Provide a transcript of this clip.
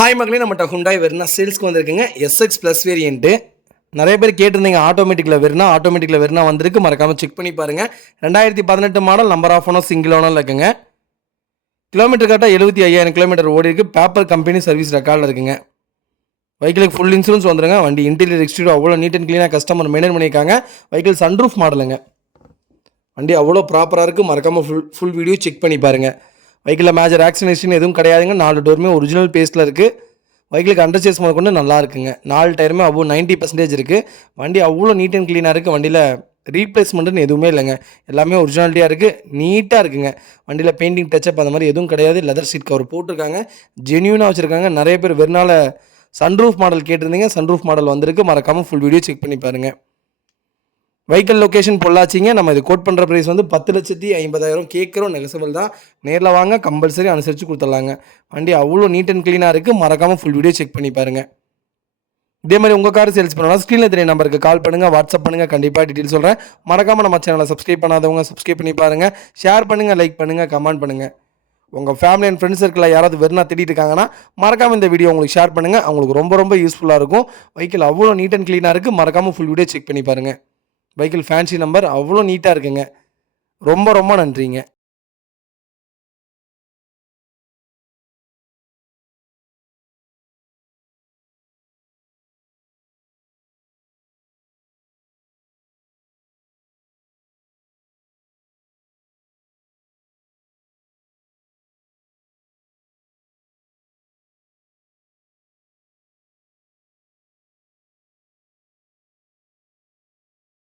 Hi மக்களே, நம்மகிட்ட Hyundai Verna சேல்ஸ்க்கு வந்திருக்குங்க. SX plus variant. நிறைய பேர் கேட்டிருந்தீங்க ஆட்டோமேட்டிக்கில் வெர்னா வந்திருக்கு. மறக்காமல் செக் பண்ணி பாருங்கள். 2018 model, number of owner single ஓனரில் இருக்குங்க. கிலோமீட்டர் கரெக்டாக 75,000 கிலோமீட்டர் ஓடி இருக்குது. பேப்பர் கம்பெனி சர்வீஸ் ரெக்கார்டில் இருக்குங்க. வெஹிக்கிளுக்கு ஃபுல் இன்சூரன்ஸ் வந்துருங்க. வண்டி இன்டீரியர் எக்ஸ்டீரியர் அவ்வளோ நீட் அண்ட் க்ளீனாக கஸ்டமர் மெயின்டைன் பண்ணியிருக்காங்க. வெஹிக்கிள் சன்ரூஃப் மாடலுங்க. வண்டி அவ்வளோ ப்ராப்பராக இருக்குது. மறக்காமல் ஃபுல் வீடியோ செக் பண்ணி பாருங்கள். வெஹிக்கிளில் மேஜர் ஆக்சிடென்ட் எதுவும் கிடையாதுங்க. 4 டோருமே ஒரிஜினல் பேஸ்ட்டில் இருக்குது. வெஹிக்கிளுக்கு அண்டர் சேஸ் முதல் கொண்டு நல்லா இருக்குங்க. 4 டயருமே அவ்வளோ 90% இருக்குது. வண்டி அவ்வளோ நீட் அண்ட் க்ளீனாக இருக்குது. வண்டியில் ரீப்ளேஸ்மெண்ட்டுன்னு எதுவுமே இல்லைங்க. எல்லாமே ஒரிஜினாலிட்டியாக இருக்குது. நீட்டாக இருக்குங்க. வண்டியில் பெயிண்டிங் டச்சப் அந்த மாதிரி எதுவும் கிடையாது. லெதர் சீட் கவர் போட்டிருக்காங்க. ஜென்யூனாக வச்சுருக்காங்க. நிறைய பேர் வெர்னால சன்ரூஃப் மாடல் கேட்டிருந்தீங்க. சன்ரூஃப் மாடல் வந்திருக்கு. மறக்காமல் ஃபுல் வீடியோ செக் பண்ணி பாருங்கள். வெஹிக்கிள் லொக்கேஷன் பொள்ளாச்சிங்க. நம்ம இது கோட் பண்ணுற ப்ரைஸ் வந்து 10,50,000 கேட்குறோம். நெகசபிள் தான். நேரில் வாங்க, கம்பல்சரி அனுசரித்து கொடுத்துடலாங்க. வண்டி அவ்வளோ நீட் அண்ட் க்ளீனாக இருக்குது. மறக்காமல் ஃபுல் வீடியோ செக் பண்ணி பாருங்கள். இதே மாதிரி உங்கள் கார் சேல்ஸ் பண்ணலாம், ஸ்க்ரீனில் தெரிய நம்பருக்கு கால் பண்ணுங்கள், வாட்ஸ்அப் பண்ணுங்கள். கண்டிப்பாக டீட்டெயில் சொல்கிறேன். மறக்காமல் நம்ம சேனலை சப்ஸ்கிரைப் பண்ணாதவங்க சப்ஸ்கிரைப் பண்ணி பாருங்கள். ஷேர் பண்ணுங்கள், லைக் பண்ணுங்கள், கமெண்ட் பண்ணுங்கள். உங்கள் ஃபேமிலி அண்ட் ஃப்ரெண்ட்ஸ் சர்க்கிளில் யாராவது வெர்னா தேடிட்டு இருக்காங்கன்னா மறக்காமல் இந்த வீடியோ உங்களுக்கு ஷேர் பண்ணுங்கள். அவங்களுக்கு ரொம்ப யூஸ்ஃபுல்லாக இருக்கும். வெஹிக்கிள் அவ்வளோ நீட் அண்ட் க்ளீனாக இருக்குது. மறக்காமல் ஃபுல் வீடியோ செக் பண்ணி பாருங்கள். வெஹிக்கிள் ஃபேன்சி நம்பர் அவ்வளோ நீட்டாக இருக்குங்க. ரொம்ப நன்றிங்க.